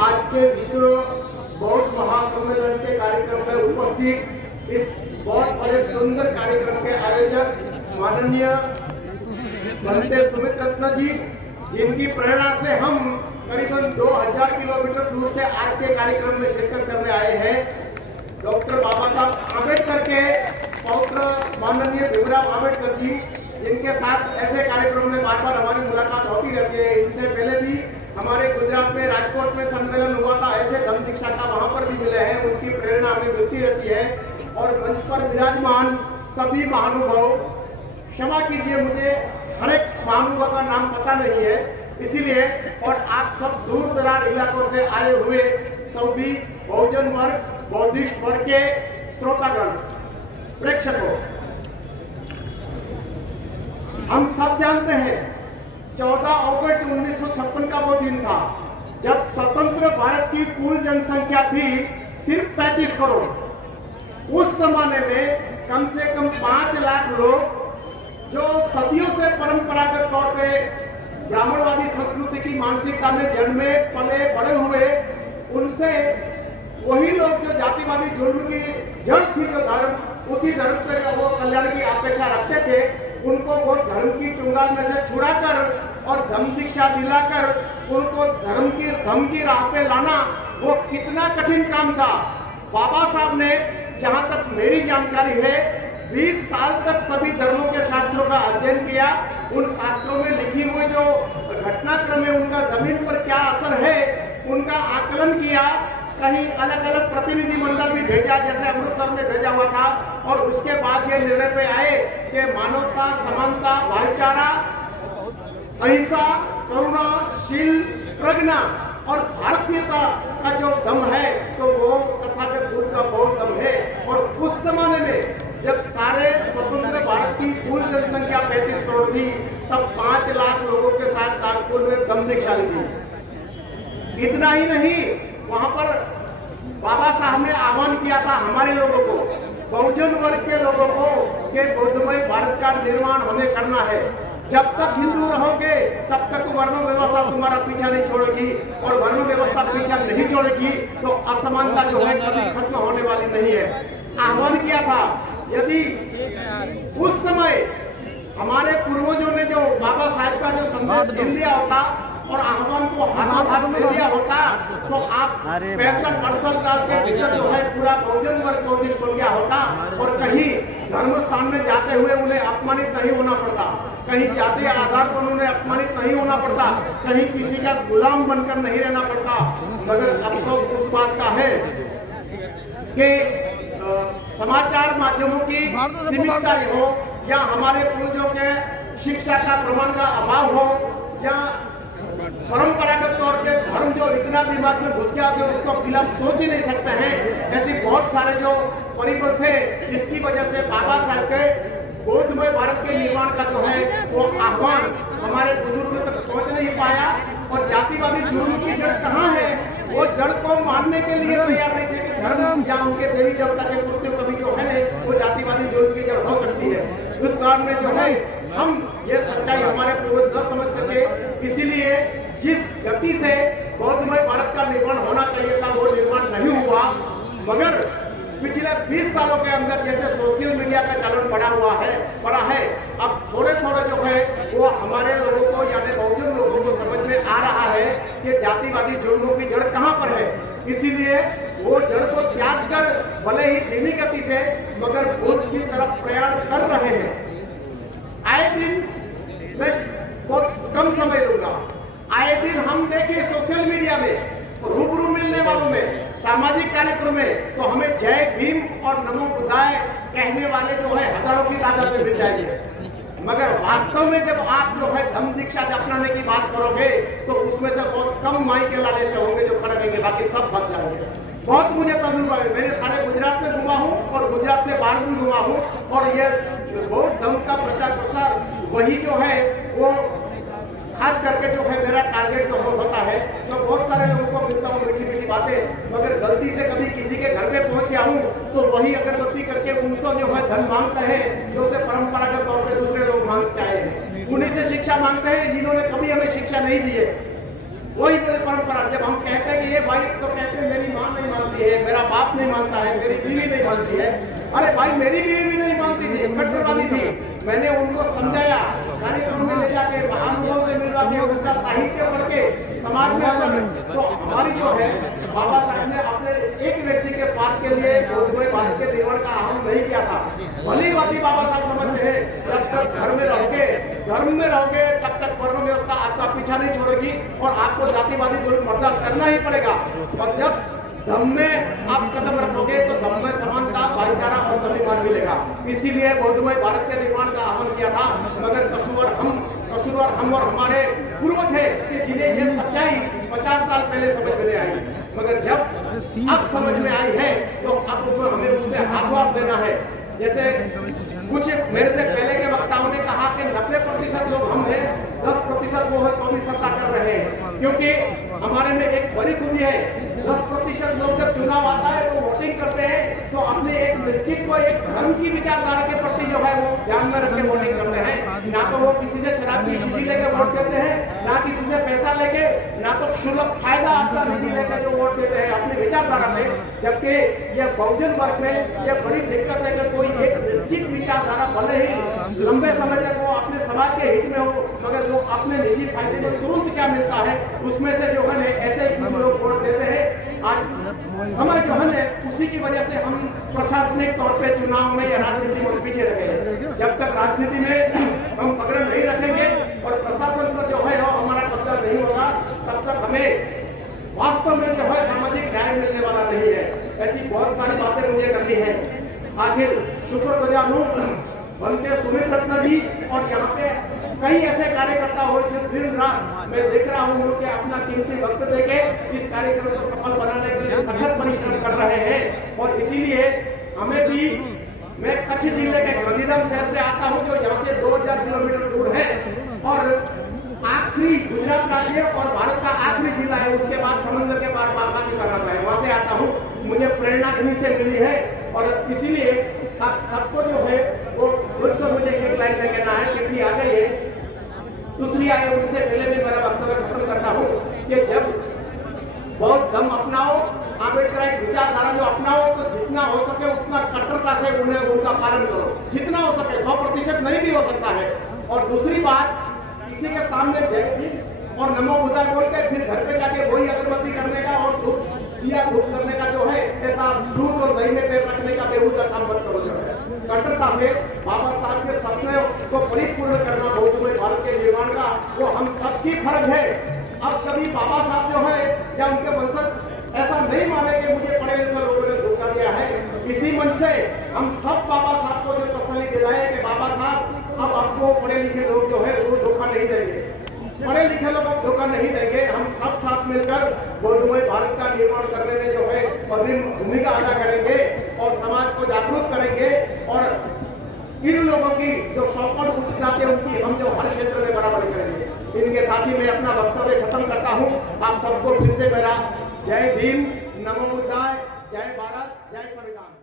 आज के विश्व बौद्ध महासम्मेलन के कार्यक्रम में उपस्थित इस बहुत बड़े सुंदर कार्यक्रम के आयोजक माननीय बनते सुमित रत्न जी, जिनकी प्रेरणा से हम करीबन 2000 किलोमीटर दूर से आज के कार्यक्रम में शिरकत करने आए हैं। डॉक्टर बाबा साहब आम्बेडकर के पौत्र माननीय भीमराव आम्बेडकर जी, जिनके साथ ऐसे कार्यक्रम में बार बार हमारी मुलाकात होती रहती है। इनसे पहले भी हमारे गुजरात में राजकोट में सम्मेलन हुआ था, ऐसे धम्म दीक्षा का वहां पर भी मिले हैं। उनकी प्रेरणा हमें मिलती रहती है। और मंच पर विराजमान सभी महानुभाव, क्षमा कीजिए मुझे हर एक महानुभाव का नाम पता नहीं है, इसीलिए, और आप सब दूर दराज इलाकों से आए हुए सभी बहुजन वर्ग, बौद्धिस्ट वर्ग के श्रोतागण, प्रेक्षकों, हम सब जानते हैं 14 अगस्त 1956 का वो दिन था जब स्वतंत्र भारत की कुल जनसंख्या थी सिर्फ 35 करोड़। उस जमाने में कम से कम 5 लाख लोग जो सदियों से परंपरागत तौर पे ब्राह्मणवादी संस्कृति की मानसिकता में जन्मे पले बड़े हुए, उनसे वही लोग जो जातिवादी जुल्म की जड़ थी, जो धर्म, उसी धर्म पे वो कल्याण की अपेक्षा रखते थे, उनको वो धर्म की चुंगाल में से छुड़ाकर और धम्म दीक्षा दिलाकर उनको धर्म की राह पे लाना वो कितना कठिन काम था। बाबा साहब ने, जहां तक मेरी जानकारी है, 20 साल तक सभी धर्मों के शास्त्रों का अध्ययन किया। उन शास्त्रों में लिखी हुई जो घटनाक्रम है, उनका जमीन पर क्या असर है, उनका आकलन किया। कहीं अलग अलग प्रतिनिधि मंडल भी भेजा, जैसे अमृतसर में भेजा हुआ था, और उसके बाद ये निर्णय पे आए कि मानवता, समानता, भाईचारा, अहिंसा, करुणा, शील, प्रज्ञा और भारतीयता का जो दम है, तो वो तथागत बुद्ध का बहुत दम है। और उस जमाने में जब सारे स्वतंत्र भारत की कुल जनसंख्या 35 करोड़ थी, तब 5 लाख लोगों के साथ कानपुर में धम्म दीक्षा ली थी। इतना ही नहीं, वहां पर बाबा साहब ने आह्वान किया था हमारे लोगों को, बहुजन वर्ग के लोगों को, कि बुद्धमय भारत का निर्माण हमें करना है। जब तक हिंदू रहोगे तब तक वर्ण व्यवस्था तुम्हारा पीछा नहीं छोड़ेगी, और वर्ण व्यवस्था पीछा नहीं छोड़ेगी तो असमानता जो है कभी खत्म होने वाली नहीं है। आह्वान किया था, यदि उस समय हमारे पूर्वजों ने जो बाबा साहब का जो संदेश सुन लिया होता और आह्वान को हाथों हाथ में दिया होता, तो आप 65-68 साल के भीतर जो है पूरा बहुजन वर्ग बौद्धिस्ट बन गया होता, और कहीं धर्म स्थान में जाते हुए उन्हें अपमानित नहीं होना पड़ता, कहीं जातीय आधार पर उन्हें अपमानित नहीं होना पड़ता, कहीं किसी का गुलाम बनकर नहीं रहना पड़ता। मगर अफसोस उस बात का है कि समाचार माध्यमों की सीमितता हो, या हमारे पूर्वजों के शिक्षा का प्रमाण का अभाव हो, या परंपरागत तौर पे धर्म जो इतना दिमाग में घुस गया कि उसको खिलाफ सोच ही नहीं सकते हैं, ऐसी बहुत सारे जो परिबल थे, जिसकी वजह से बाबा साहब के बौद्धमय भारत के निर्माण का जो है वो आह्वान हमारे बुजुर्गों तक पहुंच नहीं पाया। और जातिवादी जुर्म की जड़ कहाँ है, वो जड़ को मानने के लिए तैयार नहीं थे कि धर्म या उनके देवी देवता के कृत्य कभी जो है वो जातिवादी जुर्म की जड़ हो सकती है। उस कारण में जो है हम ये सच्चाई हमारे पूर्वज न समझ सके, इसीलिए जिस गति से बौद्धमय भारत का निर्माण होना चाहिए था वो निर्माण नहीं हुआ। मगर पिछले 20 सालों के अंदर जैसे सोशल मीडिया का चलन बढ़ा है, अब थोड़े थोड़े जो है वो हमारे लोगों को, यानी बहुजन लोगों को समझ में आ रहा है कि जातिवादी जुर्मों की जड़ कहाँ पर है। इसीलिए वो जड़ को त्याग कर भले ही धीमी गति से मगर बुद्ध की तरफ प्रयाण कर रहे हैं। आए दिन मैं बहुत कम समय लूंगा, आए दिन हम देखें सोशल मीडिया में, रूबरू मिलने वालों में, सामाजिक कार्यक्रम में, तो हमें जय भीम और नमो बुद्धाय कहने वाले जो है हजारों की तादाद में मिल जाएंगे। मगर वास्तव में जब आप जो है धम्म दीक्षा अपनाने की बात करोगे तो उसमें से बहुत कम माई के लाले से होंगे जो खड़े रहेंगे, बाकी सब बच जाएंगे। बहुत मुझे तजुर्बा है, मैंने सारे गुजरात में घुमा हूँ और गुजरात से बाहर भी घुमा हूँ, और ये बहुत धम्म का प्रचार प्रसार वही जो है वो खास करके जो है मेरा टारगेट जो होता है। तो बहुत सारे लोगों को मिलता हूँ, मीठी मीठी बातें, मगर गलती से कभी किसी के घर पे पहुंच गया हूँ तो वही अगरबत्ती करके उनसे जो है धन मांगते हैं, जो उसे परंपरागत तौर पे दूसरे लोग मांगते आए हैं। उन्हीं से शिक्षा मांगते हैं जिन्होंने कभी हमें शिक्षा नहीं दी है। वही परंपरा। जब हम कहते हैं कि ये भाई तो कहते हैं मेरी माँ नहीं मानती है, मेरा बाप नहीं मानता है, मेरी बीवी नहीं मानती है। अरे भाई मेरी बीवी भी नहीं मानती थी, कट्टरवादी थी। मैंने उनको समझाया, कार्यक्रम में ले जाके महानुभाव से मिलवा के उसका साहित्य पढ़ के समाज में असर। तो हमारी जो है बाबा साहब ने अपने एक व्यक्ति के स्वार्थ के लिए बोधमय भारत के निर्माण का आह्वान नहीं किया था। भली बात बाबा साहब समझते हैं जब तक घर में रहोगे तब तक वर्ण व्यवस्था आपका पीछा नहीं छोड़ेगी और आपको जातिवादी जुल्म बर्दाश्त करना ही पड़ेगा। और जब धम्म में आप कदम रखोगे तो धम्म में समानता, भाईचारा और स्वाभिमान मिलेगा। इसीलिए बौद्धमय भारत के निर्माण का आह्वान किया था। मगर कसूरवार हम और हमारे पूर्वज है कि जिन्हें ये सच्चाई 50 साल पहले समझ में नहीं आई, मगर जब अब समझ में आई है तो अब हमें उसमें हाथ देना है। जैसे कुछ मेरे से पहले के वक्ताओं ने कहा कि 90% लोग हम हैं, 10% वो है तो भी सत्ता कर रहे हैं। क्योंकि हमारे में एक बड़ी खूबी है, 10% लोग जब चुनाव आता है तो वोटिंग करते हैं तो अपने एक निश्चित को एक धर्म की विचारधारा के प्रति जो है वो ध्यान में रख के वोटिंग करते हैं। ना तो वो किसी से शराब की शीशी लेके वोट देते हैं, ना किसी से पैसा लेके, ना तो क्षुल्लक फायदा आपका निधि लेकर जो वोट देते हैं अपनी विचारधारा में। जबकि यह बहुजन वर्ग में यह बड़ी दिक्कत है कि कोई एक निश्चित विचारधारा भले ही लंबे समय तक वो अपने समाज के हित में हो, मगर वो अपने निजी फायदे में तुरंत क्या मिलता है उसमें से जो है ऐसे कुछ लोग वोट देते हैं। आज समय जो है उसी की वजह से हम प्रशासनिक तौर पे चुनाव में या राजनीति में पीछे रह गए। जब तक राजनीति में हम पकड़ नहीं रखेंगे और प्रशासन पर जो है हमारा कब्जा नहीं होगा, तब तक हमें वास्तव में जो है सामाजिक न्याय मिलने वाला नहीं है। ऐसी बहुत सारी बातें मुझे करनी है। आखिर शुक्रगुजार हूँ बनते सुमित रत्न जी और यहाँ पे कई ऐसे कार्यकर्ता हो जो दिन रात मैं देख रहा हूँ कि अपना कीमती वक्त देके इस कार्यक्रम को सफल बनाने के लिए सखत परिश्रम कर रहे हैं। और इसीलिए हमें भी, मैं कच्छ जिले के गांधीधाम शहर से आता हूँ जो यहाँ से 2000 किलोमीटर दूर है और आखिरी गुजरात राज्य और भारत का आखिरी जिला है, उसके बाद समुद्र के पार पाकिस्तान आता है, वहां से आता हूँ। मुझे प्रेरणा इन्हीं से मिली है और इसीलिए आप सबको जो है वो फिर से मुझे एक लाइन में कहना है कि आ गई है। दूसरी आगे उनसे पहले भी मेरा वक्तव्य खत्म करता हूँ कि जब बहुत दम अपनाओ, आंबेडकर विचारधारा जो अपनाओ तो जितना हो सके उतना कट्टरता से उन्हें उनका पालन करो, जितना हो सके। 100% नहीं भी हो सकता है। और दूसरी बात, किसी के सामने जय भीम और नमो बुद्धाय बोल के फिर घर पे जाके वही अगरबत्ती करने का और धूप करने का जो है ऐसा दूध और दही में पैर रखने का बेहूदा काम मत करो। जो है कट्टरता से बाबा साहब के सपने को परिपूर्ण करना बौद्धमय भारत के निर्माण का वो हम सबकी फर्ज है। अब कभी बाबा साहब जो है या उनके वंशज ऐसा नहीं माने कि मुझे पढ़े लिखे लोगों ने धोखा दिया है। इसी मन से हम सब बाबा साहब को जो तसल्ली दिलाए कि बाबा साहब अब आपको पढ़े लिखे लोग जो है वो धोखा नहीं देंगे, पढ़े लिखे लोग धोखा नहीं देंगे। हम सब साथ मिलकर बौद्धमय भारत का निर्माण करने में जो है अग्रिम भूमिका अदा करेंगे और समाज को जागरूक करेंगे। और इन लोगों की जो शौकत उठ जाते हैं उनकी हम जो हर क्षेत्र में बराबरी करेंगे। इनके साथ ही मैं अपना वक्तव्य खत्म करता हूँ। आप सबको फिर से मेरा जय भीम, नमो बुद्धाय, जय भारत, जय संविधान।